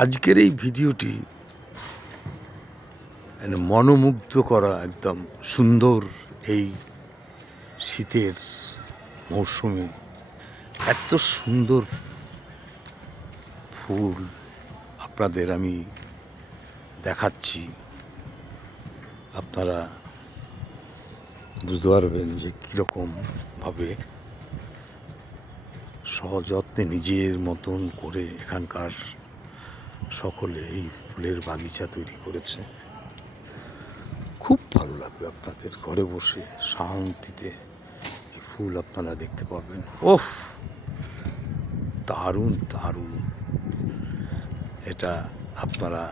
আজকের এই ভিডিওটি মানে মনোমুগ্ধ করা একদম সুন্দর এই শীতের মৌসুমে এত সুন্দর ফুল আপনাদের আমি দেখাচ্ছি। আপনারা বুঝতে পারবেন যে কীরকমভাবে সযত্নে নিজের মতন করে এখানকার সকলে এই ফুলের বাগিচা তৈরি করেছে। খুব ভালো লাগবে আপনাদের ঘরে বসে শান্তিতে এই ফুল আপনারা দেখতে পাবেন। ওহ, দারুণ দারুণ! এটা আপনারা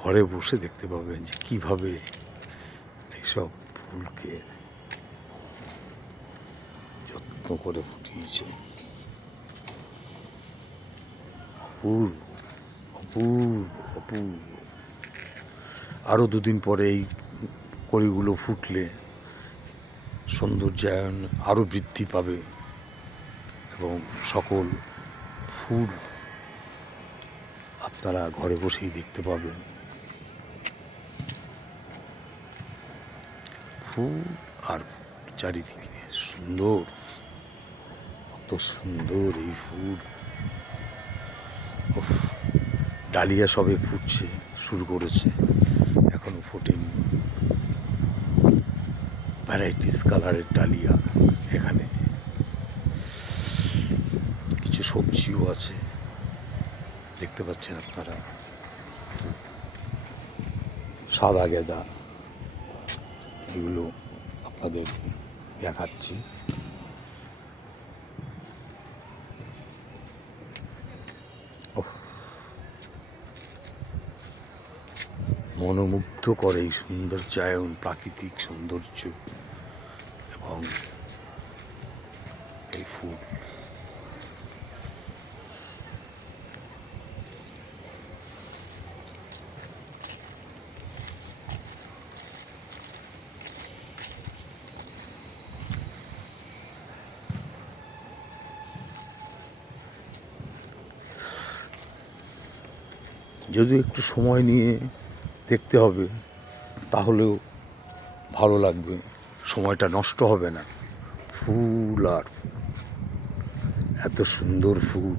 ঘরে বসে দেখতে পাবেন যে কীভাবে এইসব ফুলকে যত্ন করে ফুটিয়েছে। অপূর্ব অপূর্ব অপূর্ব। আরও দুদিন পরে এই কড়িগুলো ফুটলে সৌন্দর্যায়ন আরও বৃদ্ধি পাবে এবং সকল ফুল আপনারা ঘরে বসেই দেখতে পাবেন। ফুল আর চারিদিকে সুন্দর, কত সুন্দর এই ফুল। ডালিয়া সবে ফুটছে, শুরু করেছে, এখনো ফোটেনি। ভ্যারাইটিস কালারের ডালিয়া। এখানে কিছু সবজিও আছে, দেখতে পাচ্ছেন আপনারা। সাদা গেঁদা, এগুলো আপনাদের দেখাচ্ছি। মনোমুগ্ধ করে এই সৌন্দর্যায়ন, প্রাকৃতিক সৌন্দর্য এবং এই ফুল। যদি একটু সময় নিয়ে দেখতে হবে, তাহলেও ভালো লাগবে, সময়টা নষ্ট হবে না। ফুল আর ফুল, এত সুন্দর ফুল।